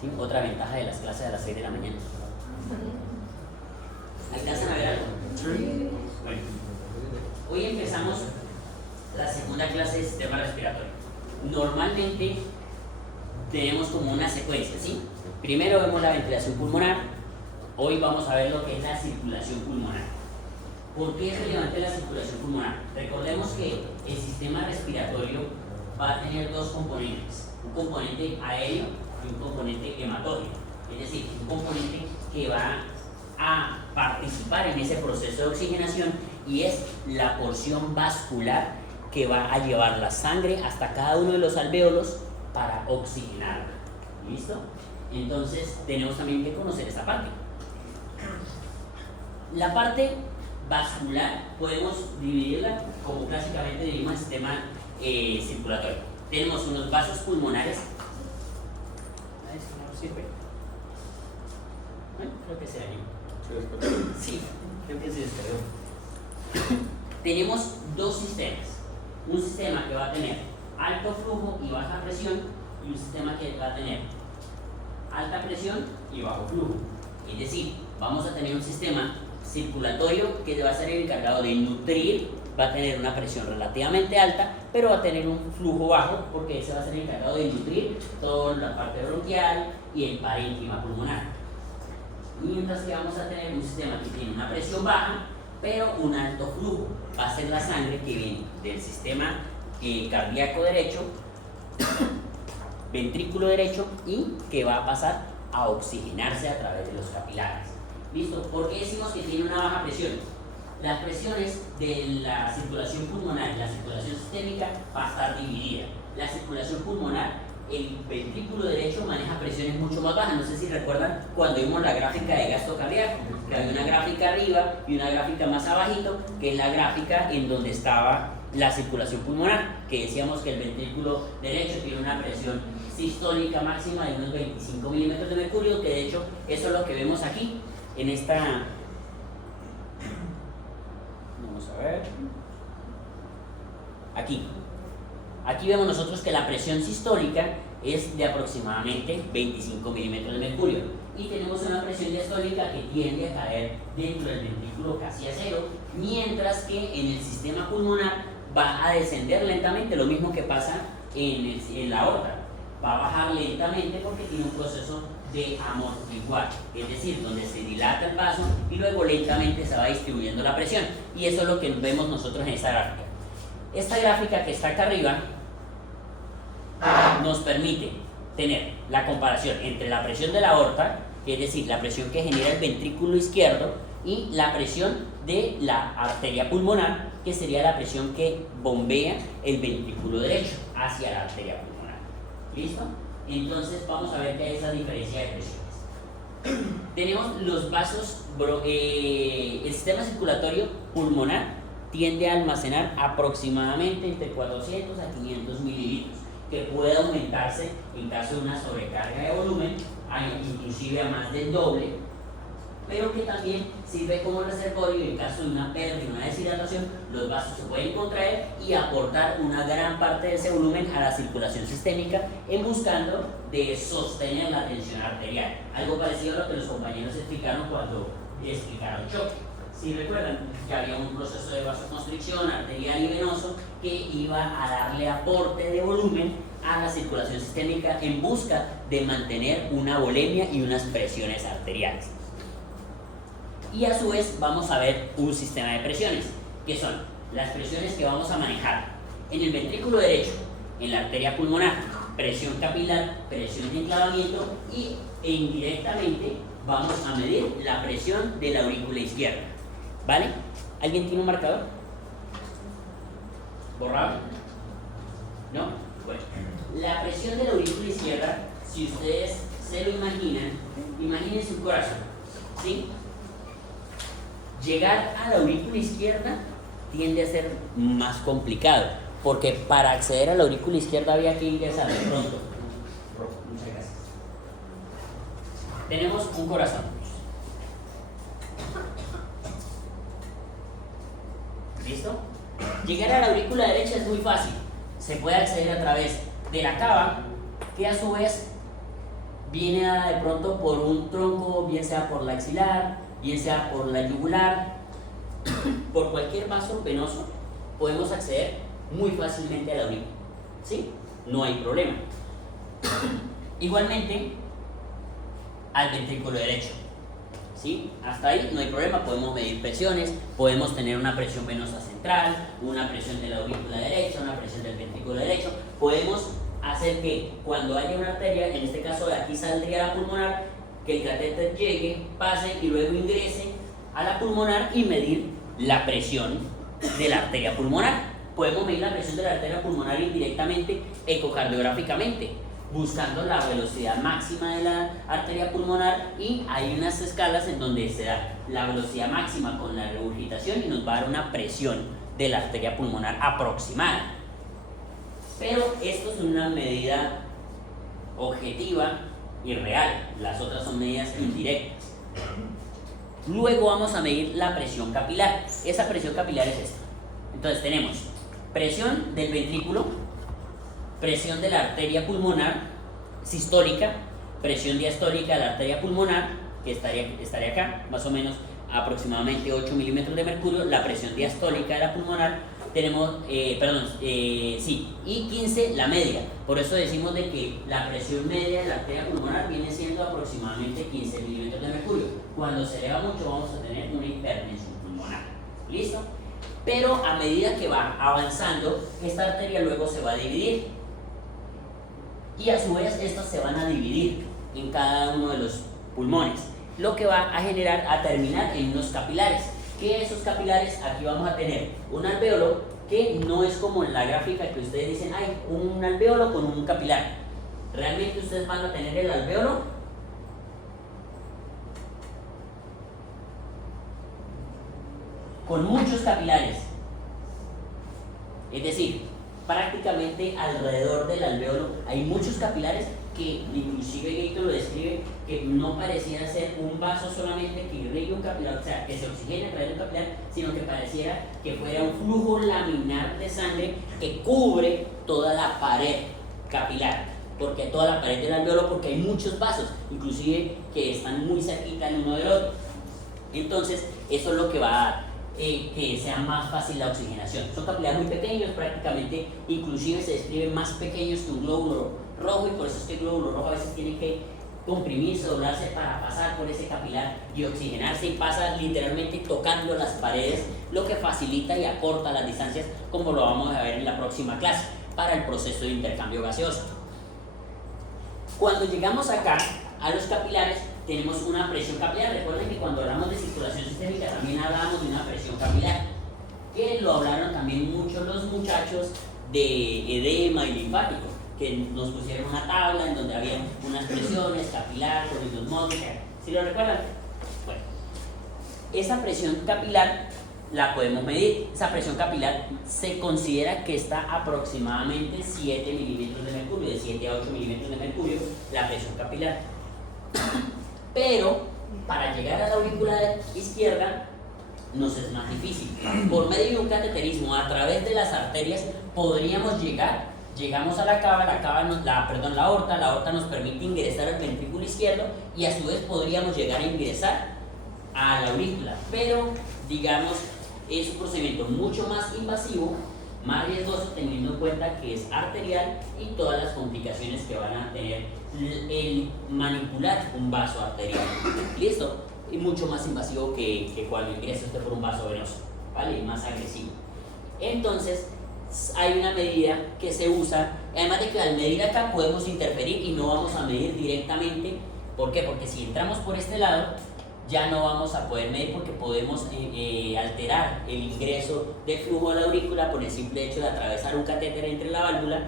¿Sí? Otra ventaja de las clases a las 6 de la mañana. ¿Alcanzan a ver algo? Sí. Bueno, hoy empezamos la segunda clase de sistema respiratorio. Normalmente tenemos como una secuencia, ¿sí? Primero vemos la ventilación pulmonar. Hoy vamos a ver lo que es la circulación pulmonar. ¿Por qué es relevante la circulación pulmonar? Recordemos que el sistema respiratorio va a tener dos componentes, un componente aéreo y un componente hematógeno, es decir, un componente que va a participar en ese proceso de oxigenación y es la porción vascular que va a llevar la sangre hasta cada uno de los alvéolos para oxigenarla. ¿Listo? Entonces tenemos también que conocer esta parte. La parte vascular podemos dividirla como clásicamente dividimos el sistema circulatorio. Tenemos unos vasos pulmonares. A ver si no sirve. Bueno, creo que se dañó. Sí, creo que se descargó. Tenemos dos sistemas. Un sistema que va a tener alto flujo y baja presión y un sistema que va a tener alta presión y bajo flujo. Es decir, vamos a tener un sistema circulatorio que va a ser el encargado de nutrir, va a tener una presión relativamente alta, pero va a tener un flujo bajo porque ese va a ser el encargado de nutrir toda la parte bronquial y el parénquima pulmonar. Mientras que vamos a tener un sistema que tiene una presión baja, pero un alto flujo. Va a ser la sangre que viene del sistema cardíaco derecho, ventrículo derecho y que va a pasar a oxigenarse a través de los capilares. ¿Listo? ¿Por qué decimos que tiene una baja presión? Las presiones de la circulación pulmonar y la circulación sistémica va a estar dividida. La circulación pulmonar, el ventrículo derecho maneja presiones mucho más bajas. No sé si recuerdan cuando vimos la gráfica de gasto cardíaco, que hay una gráfica arriba y una gráfica más abajito, que es la gráfica en donde estaba la circulación pulmonar, que decíamos que el ventrículo derecho tiene una presión sistólica máxima de unos 25 milímetros de mercurio, que de hecho eso es lo que vemos aquí en esta. Vamos a ver. Aquí vemos nosotros que la presión sistólica es de aproximadamente 25 milímetros de mercurio y tenemos una presión diastólica que tiende a caer dentro del ventrículo casi a cero, mientras que en el sistema pulmonar va a descender lentamente, lo mismo que pasa en la aorta. Va a bajar lentamente porque tiene un proceso de amortiguar, es decir, donde se dilata el vaso y luego lentamente se va distribuyendo la presión, y eso es lo que vemos nosotros en esta gráfica. Esta gráfica que está acá arriba nos permite tener la comparación entre la presión de la aorta, es decir, la presión que genera el ventrículo izquierdo, y la presión de la arteria pulmonar, que sería la presión que bombea el ventrículo derecho hacia la arteria pulmonar. ¿Listo? Entonces vamos a ver que hay esa diferencia de presiones. Tenemos los vasos, el sistema circulatorio pulmonar tiende a almacenar aproximadamente entre 400 a 500 mililitros, que puede aumentarse en caso de una sobrecarga de volumen, inclusive a más del doble, pero que también sirve como reservorio en caso de una pérdida, una deshidratación. Los vasos se pueden contraer y aportar una gran parte de ese volumen a la circulación sistémica en buscando de sostener la tensión arterial. Algo parecido a lo que los compañeros explicaron cuando explicaron choque. Si recuerdan que había un proceso de vasoconstricción arterial y venoso que iba a darle aporte de volumen a la circulación sistémica en busca de mantener una volemia y unas presiones arteriales. Y a su vez vamos a ver un sistema de presiones, que son las presiones que vamos a manejar en el ventrículo derecho, en la arteria pulmonar, presión capilar, presión de enclavamiento, e indirectamente vamos a medir la presión de la aurícula izquierda. ¿Vale? ¿Alguien tiene un marcador? ¿Borrado? ¿No? Bueno, la presión de la aurícula izquierda, si ustedes se lo imaginan, imagínense un corazón, ¿sí? Llegar a la aurícula izquierda tiende a ser más complicado, porque para acceder a la aurícula izquierda había que ingresar de pronto. Muchas gracias. Tenemos un corazón. ¿Listo? Llegar a la aurícula derecha es muy fácil. Se puede acceder a través de la cava, que a su vez viene dada de pronto por un tronco, bien sea por la axilar, bien sea por la yugular, por cualquier vaso venoso, podemos acceder muy fácilmente a la aurícula, ¿sí? No hay problema. Igualmente, al ventrículo derecho, ¿sí? Hasta ahí no hay problema, podemos medir presiones, podemos tener una presión venosa central, una presión de la aurícula derecha, una presión del ventrículo derecho, podemos hacer que cuando haya una arteria, en este caso de aquí saldría la pulmonar, que el catéter llegue, pase y luego ingrese a la pulmonar y medir la presión de la arteria pulmonar. Podemos medir la presión de la arteria pulmonar indirectamente, ecocardiográficamente, buscando la velocidad máxima de la arteria pulmonar, y hay unas escalas en donde se da la velocidad máxima con la regurgitación y nos va a dar una presión de la arteria pulmonar aproximada. Pero esto es una medida objetiva y real, las otras son medidas indirectas. Luego vamos a medir la presión capilar. Esa presión capilar es esta. Entonces tenemos presión del ventrículo, presión de la arteria pulmonar sistólica, presión diastólica de la arteria pulmonar, que estaría acá, más o menos aproximadamente 8 milímetros de mercurio, la presión diastólica de la pulmonar, tenemos, y 15 la media. Por eso decimos de que la presión media de la arteria pulmonar viene siendo aproximadamente 15 milímetros de mercurio. Cuando se eleva mucho vamos a tener una hipertensión pulmonar. ¿Listo? Pero a medida que va avanzando, esta arteria luego se va a dividir. Y a su vez estas se van a dividir en cada uno de los pulmones, lo que va a generar, a terminar en unos capilares. Que esos capilares, aquí vamos a tener un alvéolo que no es como en la gráfica que ustedes dicen, hay un alvéolo con un capilar. Realmente ustedes van a tener el alvéolo con muchos capilares. Es decir, prácticamente alrededor del alvéolo hay muchos capilares, que inclusive Gaito lo describe, que no pareciera ser un vaso solamente que irrigue un capilar, o sea, que se oxigene a través de un capilar, sino que pareciera que fuera un flujo laminar de sangre que cubre toda la pared capilar, porque toda la pared del alvéolo, porque hay muchos vasos, inclusive que están muy cerquita el uno del otro. Entonces, eso es lo que va a dar que sea más fácil la oxigenación. Son capilares muy pequeños, prácticamente, inclusive se describen más pequeños que un glóbulo rojo, y por eso es que el glóbulo rojo a veces tiene que comprimirse, doblarse para pasar por ese capilar y oxigenarse, y pasa literalmente tocando las paredes, lo que facilita y acorta las distancias, como lo vamos a ver en la próxima clase, para el proceso de intercambio gaseoso. Cuando llegamos acá a los capilares, tenemos una presión capilar. Recuerden que cuando hablamos de circulación sistémica también hablamos de una presión capilar, que lo hablaron también mucho los muchachos de edema y linfático, que nos pusieron una tabla en donde había unas presiones, capilar, osmótica. ¿Sí lo recuerdan? Bueno, esa presión capilar la podemos medir. Esa presión capilar se considera que está aproximadamente 7 milímetros de mercurio, de 7 a 8 milímetros de mercurio, la presión capilar. Pero para llegar a la aurícula izquierda nos es más difícil. Por medio de un cateterismo a través de las arterias podríamos llegamos a la cava, la aorta nos permite ingresar al ventrículo izquierdo, y a su vez podríamos llegar a ingresar a la aurícula, pero digamos es un procedimiento mucho más invasivo, más riesgoso, teniendo en cuenta que es arterial y todas las complicaciones que van a tener el manipular un vaso arterial. ¿Listo? Y mucho más invasivo que cuando ingresa usted por un vaso venoso, ¿vale? Y más agresivo. Entonces, hay una medida que se usa, además de que al medir acá podemos interferir y no vamos a medir directamente. ¿Por qué? Porque si entramos por este lado, ya no vamos a poder medir, porque podemos alterar el ingreso del flujo a la aurícula por el simple hecho de atravesar un catéter entre la válvula.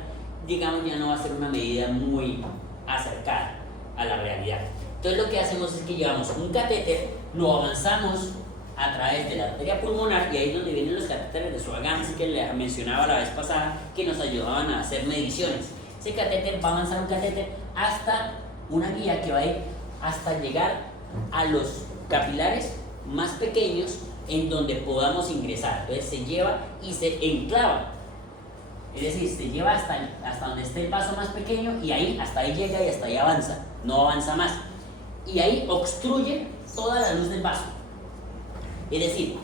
Digamos, ya no va a ser una medida muy acercada a la realidad. Entonces lo que hacemos es que llevamos un catéter, lo avanzamos a través de la arteria pulmonar, y ahí es donde vienen los catéteres de Swagamsky que les mencionaba la vez pasada, que nos ayudaban a hacer mediciones. Ese catéter va a avanzar un catéter hasta una guía que va a ir hasta llegar a los capilares más pequeños en donde podamos ingresar. Entonces se lleva y se enclava Es decir, se lleva hasta donde esté el vaso más pequeño y ahí, hasta ahí llega y hasta ahí avanza, no avanza más. Y ahí obstruye toda la luz del vaso. Es decir,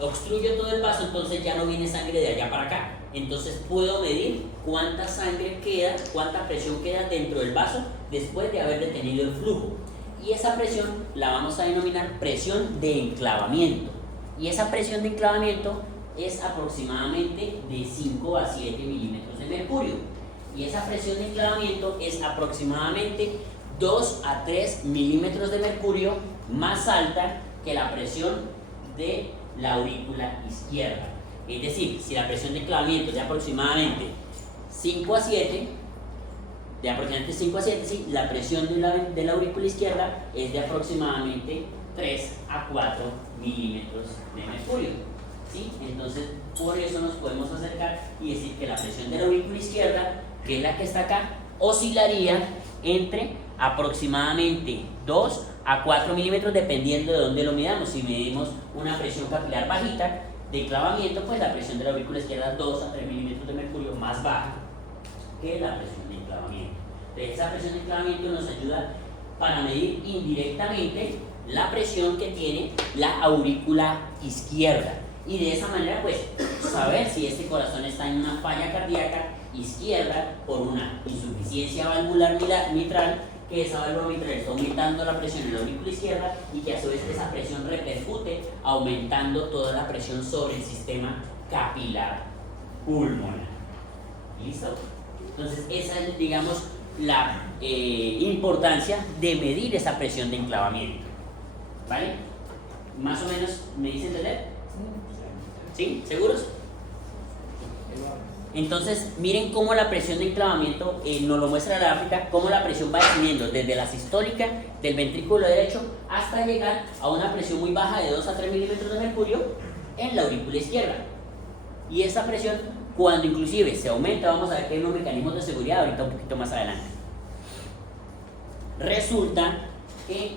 obstruye todo el vaso, entonces ya no viene sangre de allá para acá. Entonces puedo medir cuánta sangre queda, cuánta presión queda dentro del vaso después de haber detenido el flujo. Y esa presión la vamos a denominar presión de enclavamiento. Y esa presión de enclavamiento es aproximadamente de 5 a 7 milímetros de mercurio. Y esa presión de enclavamiento es aproximadamente 2 a 3 milímetros de mercurio más alta que la presión de la aurícula izquierda. Es decir, si la presión de enclavamiento es de aproximadamente 5 a 7, sí, la presión de la aurícula izquierda es de aproximadamente 3 a 4 milímetros de mercurio. ¿Sí? Entonces, por eso nos podemos acercar y decir que la presión de la aurícula izquierda, que es la que está acá, oscilaría entre aproximadamente 2 a 4 milímetros dependiendo de dónde lo midamos. Si medimos una presión capilar bajita de enclavamiento, pues la presión de la aurícula izquierda es 2 a 3 milímetros de mercurio más baja que la presión de enclavamiento. Entonces, esa presión de enclavamiento nos ayuda para medir indirectamente la presión que tiene la aurícula izquierda. Y de esa manera, pues, saber si este corazón está en una falla cardíaca izquierda por una insuficiencia valvular mitral, que esa válvula mitral está aumentando la presión en la aurícula izquierda y que a su vez esa presión repercute aumentando toda la presión sobre el sistema capilar pulmonar. ¿Listo? Entonces, esa es, digamos, la importancia de medir esa presión de enclavamiento. ¿Vale? Más o menos, ¿me dicen entender? ¿Sí? ¿Seguros? Entonces, miren cómo la presión de enclavamiento nos lo muestra la gráfica, cómo la presión va descendiendo desde la sistólica del ventrículo derecho hasta llegar a una presión muy baja de 2 a 3 milímetros de mercurio en la aurícula izquierda. Y esa presión, cuando inclusive se aumenta, vamos a ver que hay unos mecanismos de seguridad ahorita un poquito más adelante. Resulta que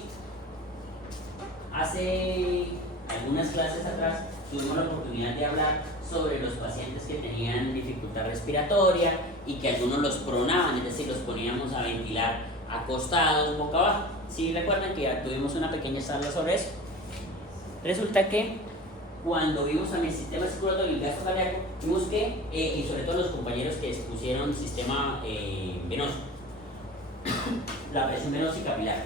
hace algunas clases atrás tuvimos la oportunidad de hablar sobre los pacientes que tenían dificultad respiratoria y que algunos los pronaban, es decir, los poníamos a ventilar acostados, boca abajo. ¿Sí recuerdan que ya tuvimos una pequeña charla sobre eso? Resulta que cuando vimos también el sistema circulatorio y el gasto cardíaco, vimos que, y sobre todo los compañeros que pusieron sistema venoso, la presión venosa y capilar,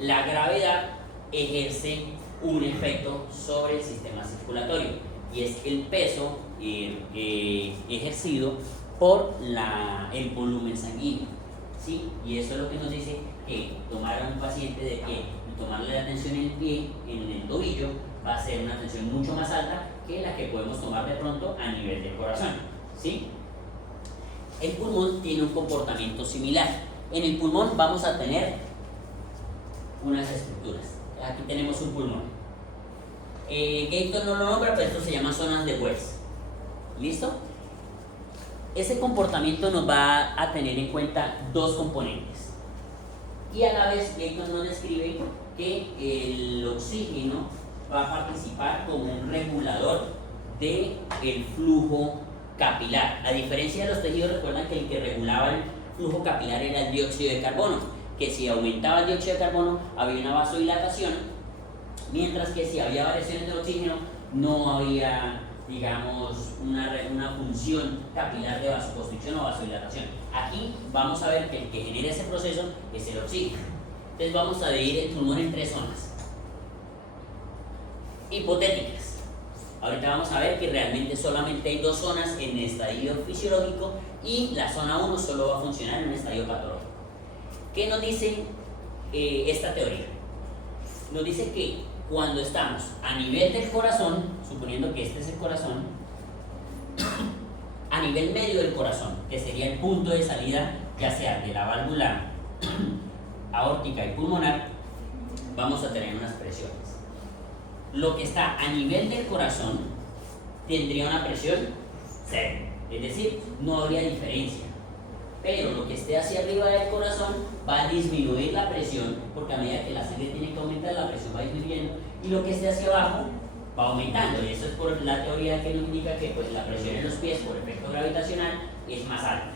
la gravedad ejerce un efecto sobre el sistema circulatorio y es el peso ejercido por el volumen sanguíneo, ¿sí? Y eso es lo que nos dice que tomar a un paciente de pie y tomarle la tensión en el pie, en el tobillo, va a ser una tensión mucho más alta que la que podemos tomar de pronto a nivel del corazón, ¿sí? El pulmón tiene un comportamiento similar. En el pulmón vamos a tener unas estructuras. Aquí tenemos un pulmón. Gator no lo nombra, pero esto se llama zonas de Wells. ¿Listo? Ese comportamiento nos va a tener en cuenta dos componentes. Y a la vez, Gator nos describe que el oxígeno va a participar como un regulador del flujo capilar. A diferencia de los tejidos, recuerdan que el que regulaba el flujo capilar era el dióxido de carbono, que si aumentaba el dióxido de carbono había una vasodilatación, mientras que si había variaciones de oxígeno no había, digamos, una función capilar de vasoconstricción o vasodilatación. Aquí vamos a ver que el que genera ese proceso es el oxígeno. Entonces vamos a dividir el pulmón en tres zonas hipotéticas. Ahorita vamos a ver que realmente solamente hay dos zonas en estadio fisiológico y la zona 1 solo va a funcionar en un estadio patológico. ¿Qué nos dice esta teoría? Nos dice que cuando estamos a nivel del corazón, suponiendo que este es el corazón, a nivel medio del corazón, que sería el punto de salida ya sea de la válvula aórtica y pulmonar, vamos a tener unas presiones. Lo que está a nivel del corazón tendría una presión cero, es decir, no habría diferencia. Pero lo que esté hacia arriba del corazón va a disminuir la presión, porque a medida que la sangre tiene que aumentar, la presión va disminuyendo, y lo que esté hacia abajo va aumentando, y eso es por la teoría que nos indica que pues, la presión en los pies por efecto gravitacional es más alta.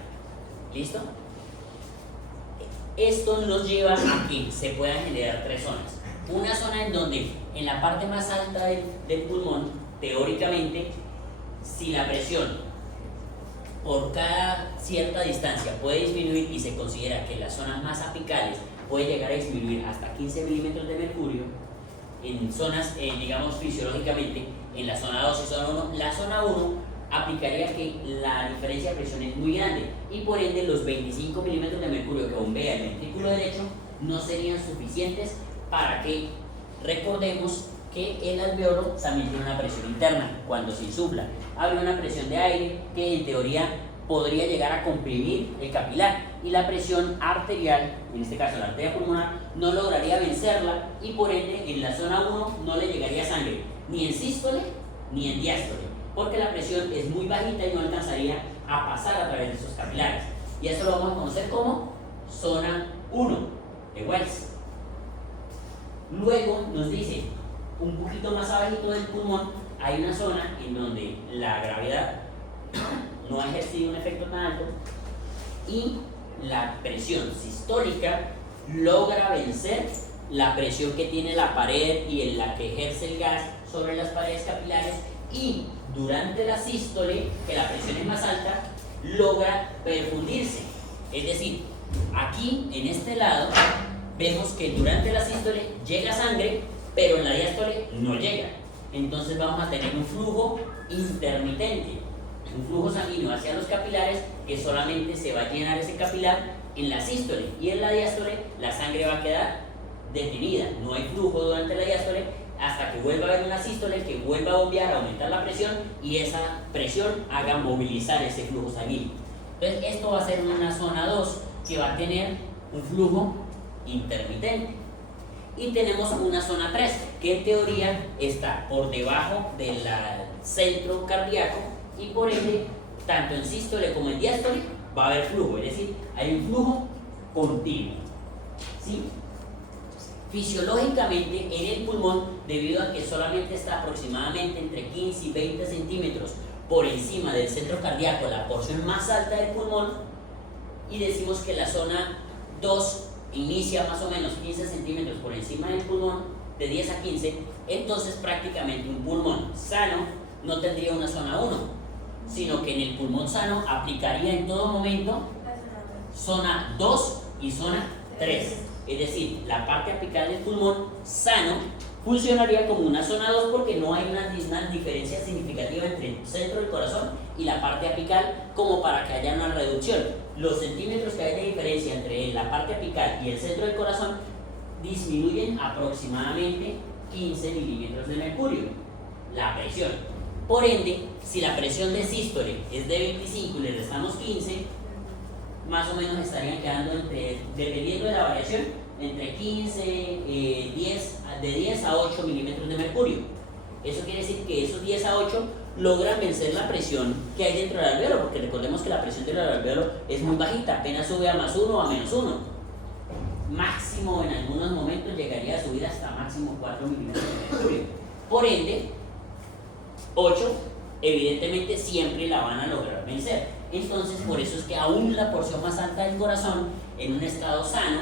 ¿Listo? Esto nos lleva a que se puedan generar tres zonas. Una zona en donde en la parte más alta del pulmón, teóricamente, si la presión por cada cierta distancia puede disminuir y se considera que las zonas más apicales puede llegar a disminuir hasta 15 milímetros de mercurio, en zonas, digamos, fisiológicamente, en la zona 2 y zona 1, la zona 1 aplicaría que la diferencia de presión es muy grande y por ende los 25 milímetros de mercurio que bombea el ventrículo derecho no serían suficientes para que recordemos que el alveolo también tiene una presión interna. Cuando se insufla, habría una presión de aire que en teoría podría llegar a comprimir el capilar y la presión arterial, en este caso la arteria pulmonar, no lograría vencerla y por ende en la zona 1 no le llegaría sangre ni en sístole ni en diástole, porque la presión es muy bajita y no alcanzaría a pasar a través de esos capilares. Y eso lo vamos a conocer como zona 1 de Wells. Luego nos dice, un poquito más abajito del pulmón hay una zona en donde la gravedad no ha ejercido un efecto tan alto y la presión sistólica logra vencer la presión que tiene la pared y en la que ejerce el gas sobre las paredes capilares, y durante la sístole, que la presión es más alta, logra perfundirse. Es decir, aquí en este lado vemos que durante la sístole llega sangre, pero en la diástole no llega. Entonces vamos a tener un flujo intermitente, un flujo sanguíneo hacia los capilares que solamente se va a llenar ese capilar en la sístole, y en la diástole la sangre va a quedar detenida. No hay flujo durante la diástole hasta que vuelva a haber una sístole que vuelva a bombear, a aumentar la presión y esa presión haga movilizar ese flujo sanguíneo. Entonces esto va a ser una zona 2 que va a tener un flujo intermitente. Y tenemos una zona 3 que en teoría está por debajo del centro cardíaco y por ende tanto en sístole como en diástole va a haber flujo, es decir, hay un flujo continuo. ¿Sí? Fisiológicamente en el pulmón, debido a que solamente está aproximadamente entre 15 y 20 centímetros por encima del centro cardíaco, la porción más alta del pulmón, y decimos que la zona 2 inicia más o menos 15 centímetros por encima del pulmón, de 10 a 15, entonces prácticamente un pulmón sano no tendría una zona 1, sino que en el pulmón sano aplicaría en todo momento zona 2 y zona 3. Es decir, la parte apical del pulmón sano funcionaría como una zona 2 porque no hay una diferencia significativa entre el centro del corazón y la parte apical como para que haya una reducción. Los centímetros que hay de diferencia entre la parte apical y el centro del corazón disminuyen aproximadamente 15 milímetros de mercurio, la presión. Por ende, si la presión de sístole es de 25 y le restamos 15, más o menos estarían quedando entre, dependiendo de la variación, entre 15, 10 a 8 milímetros de mercurio. Eso quiere decir que esos 10 a 8 logran vencer la presión que hay dentro del alveolo, porque recordemos que la presión del alveolo es muy bajita, apenas sube a +1 o a -1. Máximo en algunos momentos llegaría a subir hasta máximo 4 milímetros de mercurio. Por ende, 8 evidentemente siempre la van a lograr vencer. Entonces, por eso es que aún la porción más alta del corazón, en un estado sano,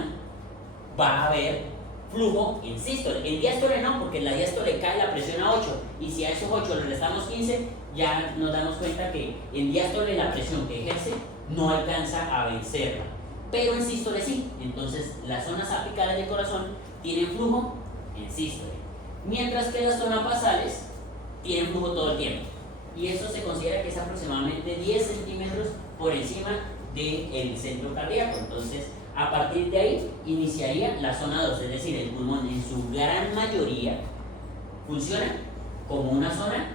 va a haber flujo en sístole. En diástole no, porque en la diástole cae la presión a 8, y si a esos 8 le restamos 15, ya nos damos cuenta que en diástole la presión que ejerce no alcanza a vencerla, pero en sístole sí. Entonces las zonas apicales del corazón tienen flujo en sístole, mientras que las zonas basales tienen flujo todo el tiempo, y eso se considera que es aproximadamente 10 centímetros por encima del centro cardíaco. Entonces, a partir de ahí iniciaría la zona 2, es decir, el pulmón en su gran mayoría funciona como una zona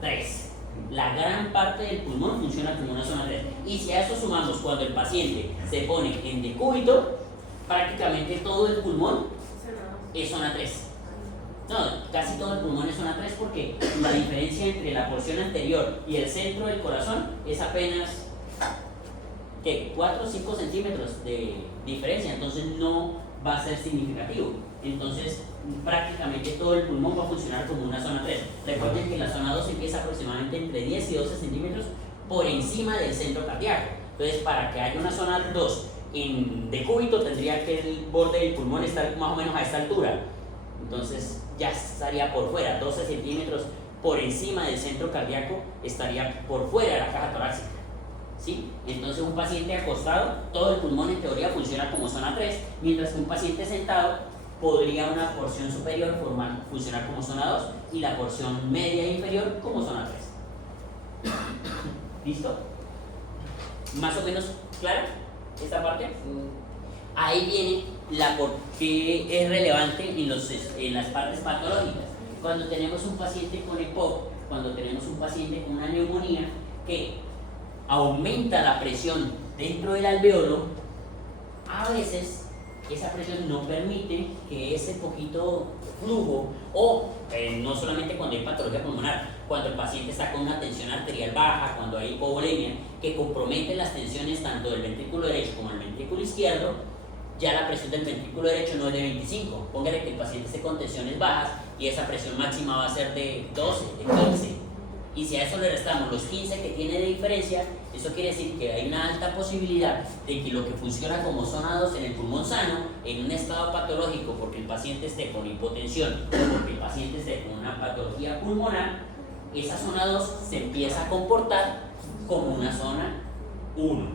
3. La gran parte del pulmón funciona como una zona 3. Y si a eso sumamos cuando el paciente se pone en decúbito, prácticamente todo el pulmón es zona 3. No, casi todo el pulmón es zona 3 porque la diferencia entre la porción anterior y el centro del corazón es apenas 4 o 5 centímetros de diferencia, entonces no va a ser significativo. Entonces, prácticamente todo el pulmón va a funcionar como una zona 3. Recuerden que la zona 2 empieza aproximadamente entre 10 y 12 centímetros por encima del centro cardíaco. Entonces, para que haya una zona 2 en decúbito, tendría que el borde del pulmón estar más o menos a esta altura. Entonces, ya estaría por fuera, 12 centímetros por encima del centro cardíaco, estaría por fuera de la caja torácica. ¿Sí? Entonces, un paciente acostado, todo el pulmón en teoría funciona como zona 3, mientras que un paciente sentado podría una porción superior funcionar como zona 2 y la porción media e inferior como zona 3. ¿Listo? ¿Más o menos claro esta parte? Ahí viene la por qué es relevante en las partes patológicas. Cuando tenemos un paciente con EPOC, cuando tenemos un paciente con una neumonía que aumenta la presión dentro del alveolo, a veces esa presión no permite que ese poquito flujo, o no solamente cuando hay patología pulmonar, cuando el paciente está con una tensión arterial baja, cuando hay hipovolemia, que compromete las tensiones tanto del ventrículo derecho como del ventrículo izquierdo, ya la presión del ventrículo derecho no es de 25. Póngale que el paciente esté con tensiones bajas y esa presión máxima va a ser de 12, de 15. Y si a eso le restamos los 15 que tiene de diferencia, eso quiere decir que hay una alta posibilidad de que lo que funciona como zona 2 en el pulmón sano, en un estado patológico porque el paciente esté con hipotensión o porque el paciente esté con una patología pulmonar, esa zona 2 se empieza a comportar como una zona 1.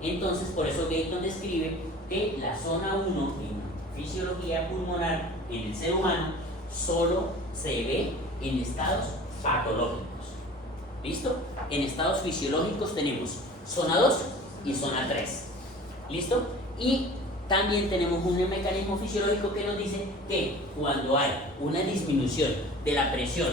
Entonces, por eso Gayton describe que la zona 1 en fisiología pulmonar en el ser humano solo se ve en estados patológicos. ¿Listo? En estados fisiológicos tenemos zona 2 y zona 3. ¿Listo? Y también tenemos un mecanismo fisiológico que nos dice que cuando hay una disminución de la presión,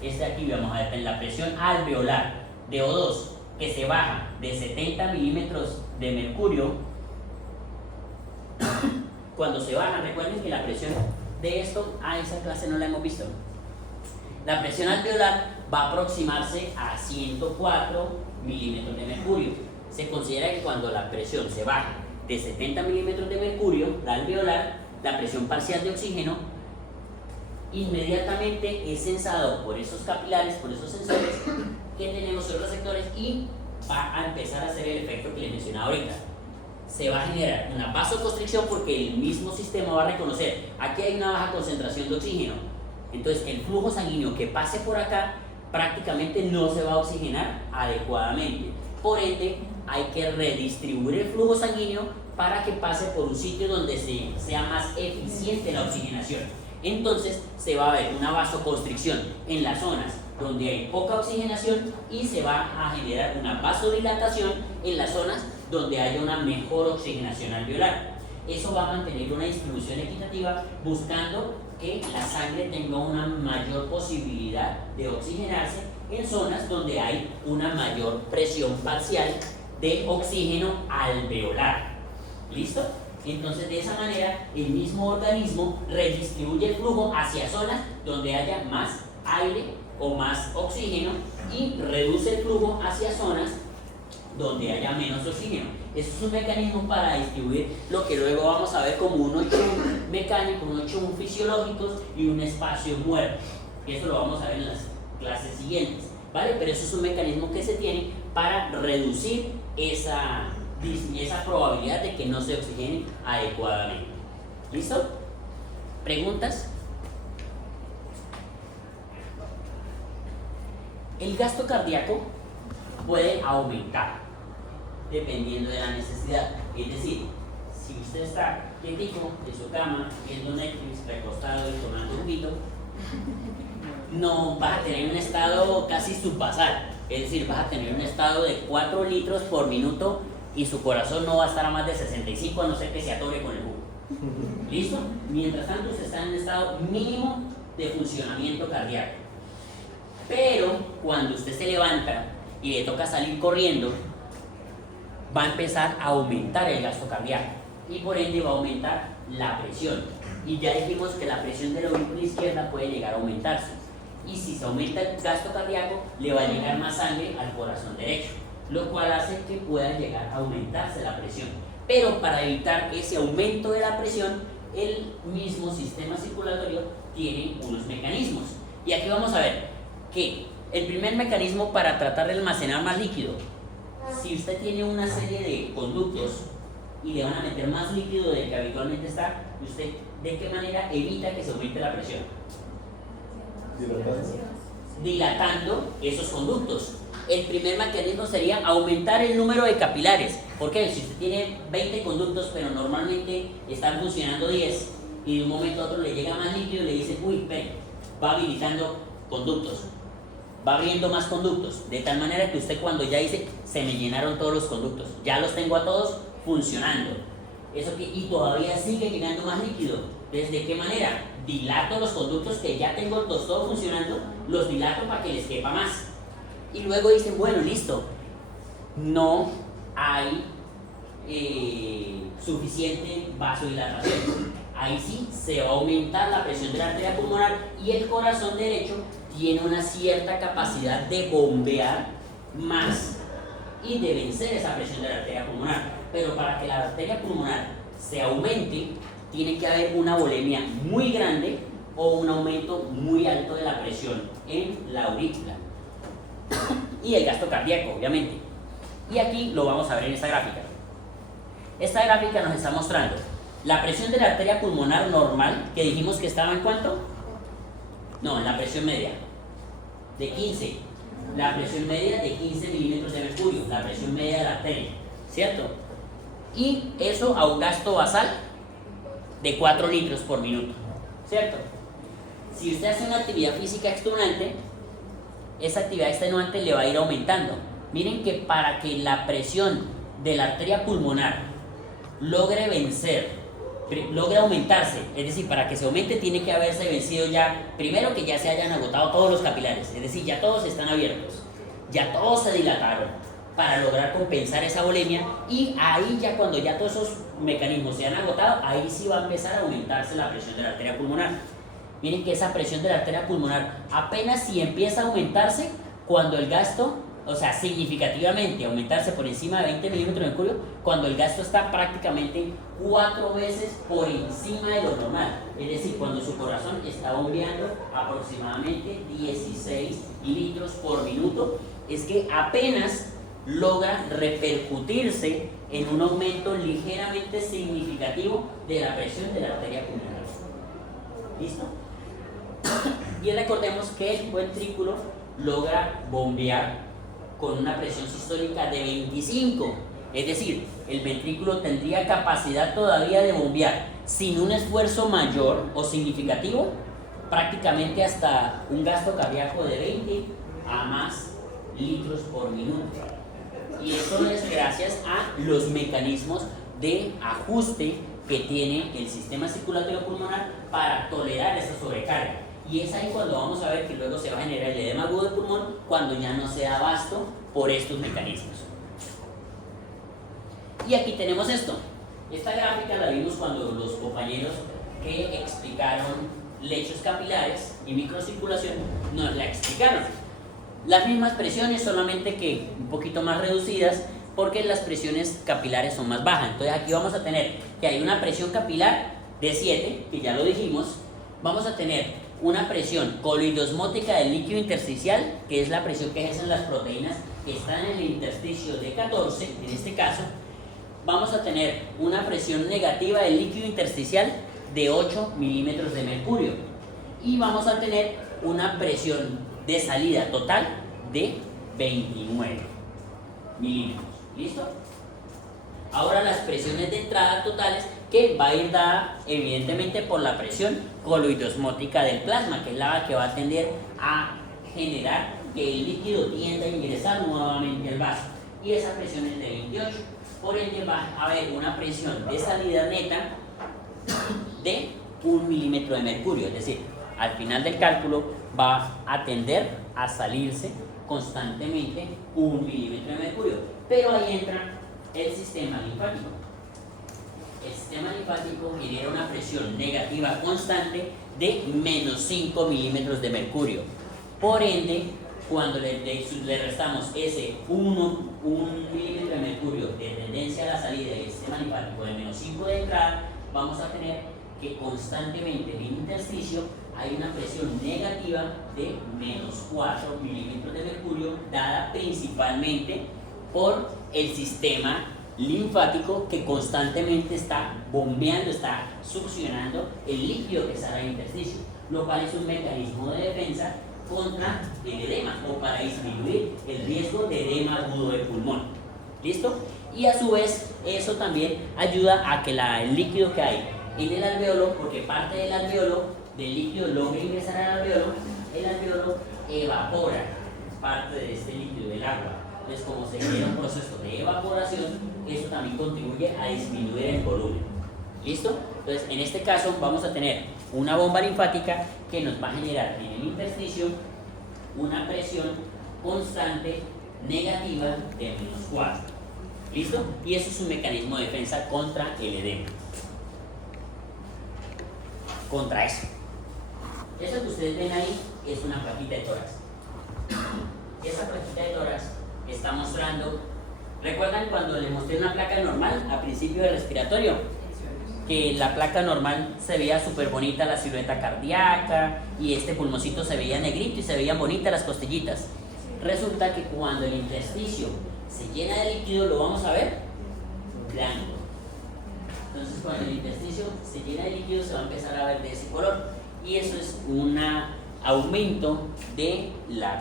aquí vamos a ver, en la presión alveolar de O2 que se baja de 70 milímetros de mercurio, cuando se baja, recuerden que la presión de esto, esa clase no la hemos visto. La presión alveolar va a aproximarse a 104 milímetros de mercurio. Se considera que cuando la presión se baja de 70 milímetros de mercurio, la alveolar, la presión parcial de oxígeno, inmediatamente es sensado por esos capilares, por esos sensores que tenemos en los receptores y va a empezar a hacer el efecto que les mencionaba ahorita. Se va a generar una vasoconstricción porque el mismo sistema va a reconocer, aquí hay una baja concentración de oxígeno. Entonces el flujo sanguíneo que pase por acá prácticamente no se va a oxigenar adecuadamente. Por ende, hay que redistribuir el flujo sanguíneo para que pase por un sitio donde sea más eficiente la oxigenación. Entonces se va a ver una vasoconstricción en las zonas donde hay poca oxigenación y se va a generar una vasodilatación en las zonas donde haya una mejor oxigenación alveolar. Eso va a mantener una distribución equitativa buscando que la sangre tenga una mayor posibilidad de oxigenarse en zonas donde hay una mayor presión parcial de oxígeno alveolar. ¿Listo? Entonces, de esa manera, el mismo organismo redistribuye el flujo hacia zonas donde haya más aire o más oxígeno y reduce el flujo hacia zonas donde haya menos oxígeno. Eso es un mecanismo para distribuir lo que luego vamos a ver como un 8 mecánico, un 8 fisiológicos y un espacio muerto. Y eso lo vamos a ver en las clases siguientes, ¿vale? Pero eso es un mecanismo que se tiene para reducir esa probabilidad de que no se oxigene adecuadamente. ¿Listo? ¿Preguntas? El gasto cardíaco puede aumentar dependiendo de la necesidad. Es decir, si usted está quietico en su cama viendo Netflix, recostado y tomando un juguito, no vas a tener un estado casi subbasal. Es decir, vas a tener un estado de 4 litros por minuto y su corazón no va a estar a más de 65 a no ser que se atore con el jugo. ¿Listo? Mientras tanto, usted está en un estado mínimo de funcionamiento cardíaco. Pero cuando usted se levanta y le toca salir corriendo, va a empezar a aumentar el gasto cardíaco y por ende va a aumentar la presión. Y ya dijimos que la presión de la aurícula izquierda puede llegar a aumentarse. Y si se aumenta el gasto cardíaco, le va a llegar más sangre al corazón derecho, lo cual hace que pueda llegar a aumentarse la presión. Pero para evitar ese aumento de la presión, el mismo sistema circulatorio tiene unos mecanismos. Y aquí vamos a ver que el primer mecanismo para tratar de almacenar más líquido, si usted tiene una serie de conductos y le van a meter más líquido del que habitualmente está, ¿usted de qué manera evita que se aumente la presión? Dilatando esos conductos. El primer mecanismo sería aumentar el número de capilares. ¿Por qué? Si usted tiene 20 conductos, pero normalmente están funcionando 10, y de un momento a otro le llega más líquido y le dice, uy, ven, va habilitando conductos, va abriendo más conductos, de tal manera que usted cuando ya dice, se me llenaron todos los conductos, ya los tengo a todos funcionando, y todavía sigue llegando más líquido. ¿Desde qué manera? Dilato los conductos que ya tengo todos funcionando, los dilato para que les quepa más. Y luego dicen, bueno, listo, no hay suficiente vasodilatación. Ahí sí se va a aumentar la presión de la arteria pulmonar y el corazón derecho tiene una cierta capacidad de bombear más y de vencer esa presión de la arteria pulmonar. Pero para que la arteria pulmonar se aumente, tiene que haber una volemia muy grande o un aumento muy alto de la presión en la aurícula y el gasto cardíaco, obviamente. Y aquí lo vamos a ver en esta gráfica. Esta gráfica nos está mostrando la presión de la arteria pulmonar normal, que dijimos que estaba en ¿cuánto? No, en la presión media de 15, la presión media de 15 milímetros de mercurio, la presión media de la arteria, ¿cierto? Y eso a un gasto basal de 4 litros por minuto, ¿cierto? Si usted hace una actividad física extenuante, esa actividad extenuante le va a ir aumentando. Miren que para que la presión de la arteria pulmonar logre aumentarse, es decir, para que se aumente tiene que haberse vencido ya, primero que ya se hayan agotado todos los capilares, es decir, ya todos están abiertos, ya todos se dilataron para lograr compensar esa volemia, y ahí ya cuando ya todos esos mecanismos se han agotado, ahí sí va a empezar a aumentarse la presión de la arteria pulmonar. Miren que esa presión de la arteria pulmonar apenas si empieza a aumentarse cuando el gasto, o sea, significativamente aumentarse por encima de 20 milímetros de mercurio, cuando el gasto está prácticamente 4 veces por encima de lo normal. Es decir, cuando su corazón está bombeando aproximadamente 16 litros por minuto, es que apenas logra repercutirse en un aumento ligeramente significativo de la presión de la arteria pulmonar. ¿Listo? Y recordemos que el ventrículo logra bombear con una presión sistólica de 25, es decir, el ventrículo tendría capacidad todavía de bombear sin un esfuerzo mayor o significativo, prácticamente hasta un gasto cardíaco de 20 a más litros por minuto. Y eso es gracias a los mecanismos de ajuste que tiene el sistema circulatorio pulmonar para tolerar esa sobrecarga. Y es ahí cuando vamos a ver que luego se va a generar el edema agudo del pulmón, cuando ya no se da abasto por estos mecanismos. Y aquí tenemos esto. Esta gráfica la vimos cuando los compañeros que explicaron lechos capilares y microcirculación nos la explicaron. Las mismas presiones, solamente que un poquito más reducidas, porque las presiones capilares son más bajas. Entonces aquí vamos a tener que hay una presión capilar de 7, que ya lo dijimos. Vamos a tener una presión coloidosmótica del líquido intersticial, que es la presión que ejercen las proteínas que están en el intersticio de 14, en este caso. Vamos a tener una presión negativa del líquido intersticial de 8 milímetros de mercurio. Y vamos a tener una presión de salida total de 29 milímetros. ¿Listo? Ahora las presiones de entrada totales, que va a ir dada evidentemente por la presión coloidosmótica del plasma, que es la que va a tender a generar que el líquido tienda a ingresar nuevamente al vaso, y esa presión es de 28. Por ende va a haber una presión de salida neta de 1 milímetro de mercurio, es decir, al final del cálculo va a tender a salirse constantemente 1 milímetro de mercurio. Pero ahí entra el sistema linfático. El sistema linfático genera una presión negativa constante de menos 5 milímetros de mercurio. Por ende, cuando le restamos ese 1 milímetro de mercurio de tendencia a la salida del sistema linfático de menos 5 de entrada, vamos a tener que constantemente en el intersticio hay una presión negativa de -4 milímetros de mercurio, dada principalmente por el sistema linfático que constantemente está bombeando, está succionando el líquido que sale del intersticio, lo cual es un mecanismo de defensa contra el edema o para disminuir el riesgo de edema agudo de pulmón. ¿Listo? Y a su vez eso también ayuda a que el líquido que hay en el alveolo, porque parte del alveolo, del líquido logra ingresar al alveolo, el alveolo evapora parte de este líquido del agua. Entonces, como se genera un proceso de evaporación, eso también contribuye a disminuir el volumen. ¿Listo? Entonces, en este caso vamos a tener una bomba linfática que nos va a generar en el intersticio una presión constante negativa de -4. ¿Listo? Y eso es un mecanismo de defensa contra el edema. Contra eso. Eso que ustedes ven ahí es una plaquita de tórax. Esa plaquita de tórax está mostrando, ¿recuerdan cuando les mostré una placa normal al principio del respiratorio? Que la placa normal se veía súper bonita la silueta cardíaca y este pulmoncito se veía negrito y se veían bonitas las costillitas. Resulta que cuando el intersticio se llena de líquido, lo vamos a ver blanco. Entonces, cuando el intersticio se llena de líquido, se va a empezar a ver de ese color. Y eso es un aumento de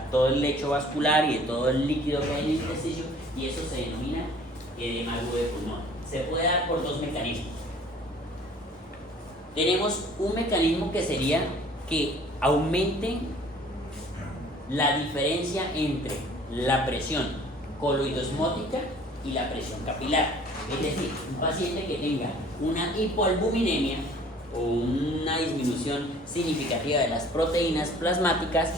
todo el lecho vascular y de todo el líquido que hay en el intersticio, y eso se denomina edema agudo de pulmón. Se puede dar por dos mecanismos. Tenemos un mecanismo que sería que aumente la diferencia entre la presión coloidosmótica y la presión capilar. Es decir, un paciente que tenga una hipoalbuminemia o una disminución significativa de las proteínas plasmáticas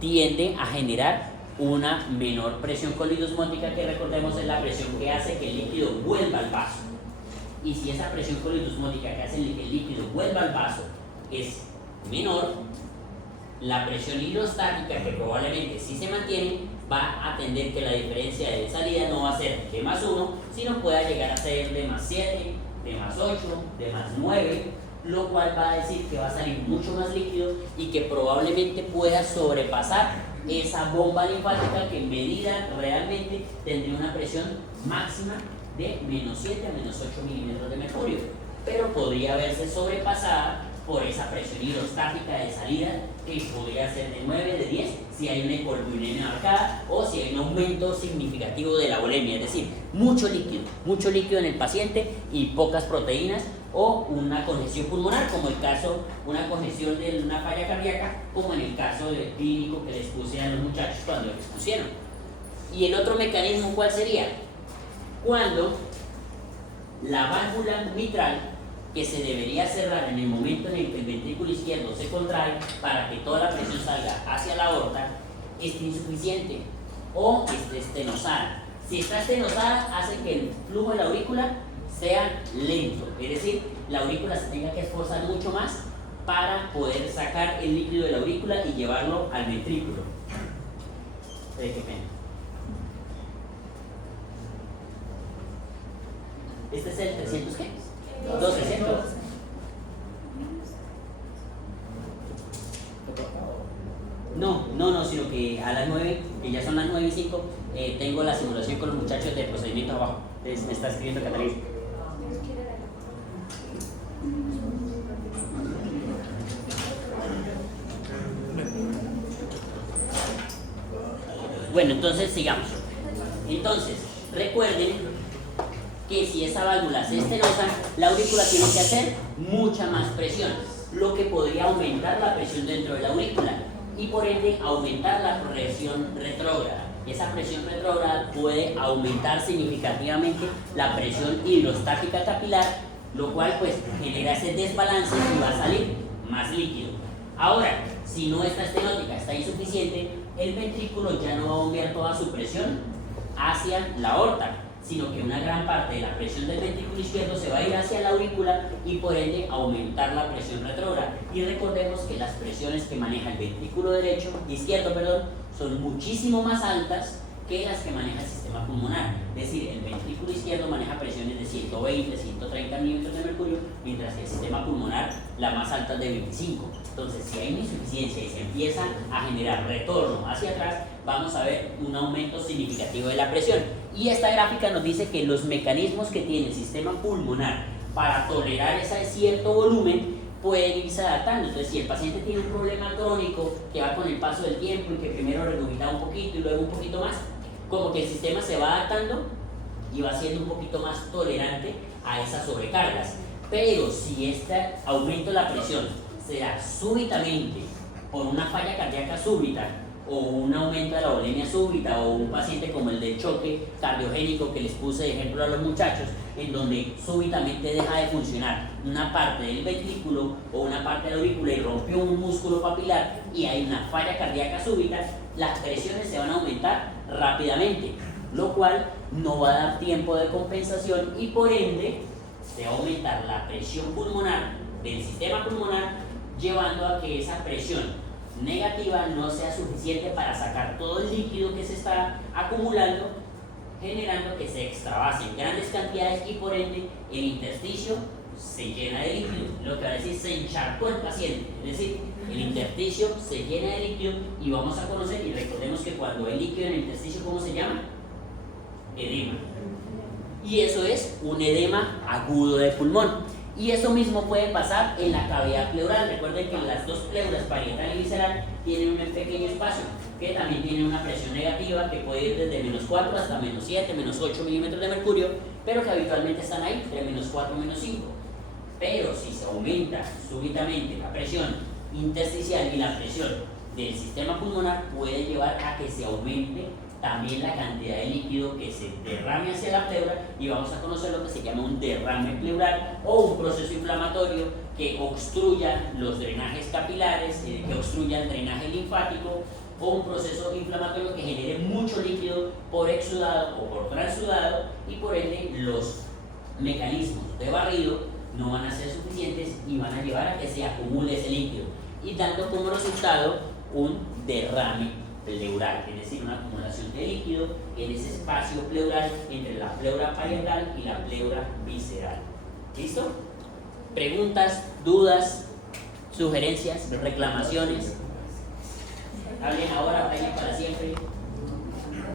tiende a generar una menor presión coloidosmótica, que recordemos es la presión que hace que el líquido vuelva al vaso. Y si esa presión coloidosmótica que hace que el líquido vuelva al vaso es menor, la presión hidrostática, que probablemente sí se mantiene, va a tender que la diferencia de salida no va a ser de +1, sino pueda llegar a ser de +7, de +8, de +9, lo cual va a decir que va a salir mucho más líquido y que probablemente pueda sobrepasar esa bomba linfática, que en medida realmente tendría una presión máxima de -7 a -8 milímetros de mercurio, pero podría verse sobrepasada por esa presión hidrostática de salida, que podría ser de 9, de 10, si hay una hipoalbuminemia marcada o si hay un aumento significativo de la volemia, es decir, mucho líquido en el paciente y pocas proteínas, o una congestión pulmonar, como el caso, una congestión de una falla cardíaca, como en el caso del clínico que les puse a los muchachos cuando les pusieron. Y el otro mecanismo, ¿cuál sería? Cuando la válvula mitral, que se debería cerrar en el momento en el que el ventrículo izquierdo se contrae para que toda la presión salga hacia la aorta, esté insuficiente o esté estenosada. Si está estenosada, hace que el flujo de la aurícula sea lento, es decir, la aurícula se tenga que esforzar mucho más para poder sacar el líquido de la aurícula y llevarlo al ventrículo. ¿Qué pena? Este es el 300, ¿qué? 200. No, sino que a las 9, que ya son las 9:05, tengo la simulación con los muchachos del procedimiento abajo. Entonces me está escribiendo Catalina. Bueno, entonces sigamos. Entonces, recuerden que si esa válvula se estenosa, la aurícula tiene que hacer mucha más presión, lo que podría aumentar la presión dentro de la aurícula y por ende aumentar la presión retrógrada. Esa presión retrógrada puede aumentar significativamente la presión hidrostática capilar, lo cual pues genera ese desbalance y va a salir más líquido. Ahora, si no esta estenótica está insuficiente, el ventrículo ya no va a bombear toda su presión hacia la aorta, sino que una gran parte de la presión del ventrículo izquierdo se va a ir hacia la aurícula y por ende aumentar la presión retrógrada. Y recordemos que las presiones que maneja el ventrículo izquierdo, son muchísimo más altas que las que maneja el sistema pulmonar. Es decir, el ventrículo izquierdo maneja presiones de 120, 130 milímetros de mercurio mercurio, mientras que el sistema pulmonar la más alta es de 25. Entonces, si hay una insuficiencia y se empieza a generar retorno hacia atrás, vamos a ver un aumento significativo de la presión. Y esta gráfica nos dice que los mecanismos que tiene el sistema pulmonar para tolerar ese cierto volumen pueden irse adaptando. Entonces, si el paciente tiene un problema crónico que va con el paso del tiempo y que primero regurgita un poquito y luego un poquito más, como que el sistema se va adaptando y va siendo un poquito más tolerante a esas sobrecargas. Pero si este aumento de la presión se da súbitamente por una falla cardíaca súbita, o un aumento de la volemia súbita, o un paciente como el del choque cardiogénico que les puse de ejemplo a los muchachos, en donde súbitamente deja de funcionar una parte del ventrículo o una parte de la aurícula y rompió un músculo papilar y hay una falla cardíaca súbita, las presiones se van a aumentar rápidamente, lo cual no va a dar tiempo de compensación y por ende se va a aumentar la presión pulmonar del sistema pulmonar, llevando a que esa presión negativa no sea suficiente para sacar todo el líquido que se está acumulando, generando que se extravasen grandes cantidades y por ende el intersticio se llena de líquido, lo que va a decir se encharcó el paciente, es decir, el intersticio se llena de líquido y vamos a conocer y recordemos que cuando hay líquido en el intersticio, ¿cómo se llama? Edema. Y eso es un edema agudo de pulmón. Y eso mismo puede pasar en la cavidad pleural. Recuerden que las dos pleuras, parietal y visceral, tienen un pequeño espacio que también tiene una presión negativa que puede ir desde -4 hasta -7, -8 milímetros de mercurio, pero que habitualmente están ahí, entre -4 y -5. Pero si se aumenta súbitamente la presión intersticial y la presión del sistema pulmonar, puede llevar a que se aumente también la cantidad de líquido que se derrame hacia la pleura y vamos a conocer lo que se llama un derrame pleural o un proceso inflamatorio que obstruya los drenajes capilares, que obstruya el drenaje linfático o un proceso inflamatorio que genere mucho líquido por exudado o por transudado y por ende los mecanismos de barrido no van a ser suficientes y van a llevar a que se acumule ese líquido y dando como resultado un derrame pleural, es decir, una acumulación de líquido en ese espacio pleural entre la pleura parietal y la pleura visceral. ¿Listo? ¿Preguntas, dudas, sugerencias, reclamaciones? Hablen ahora, hablen para siempre.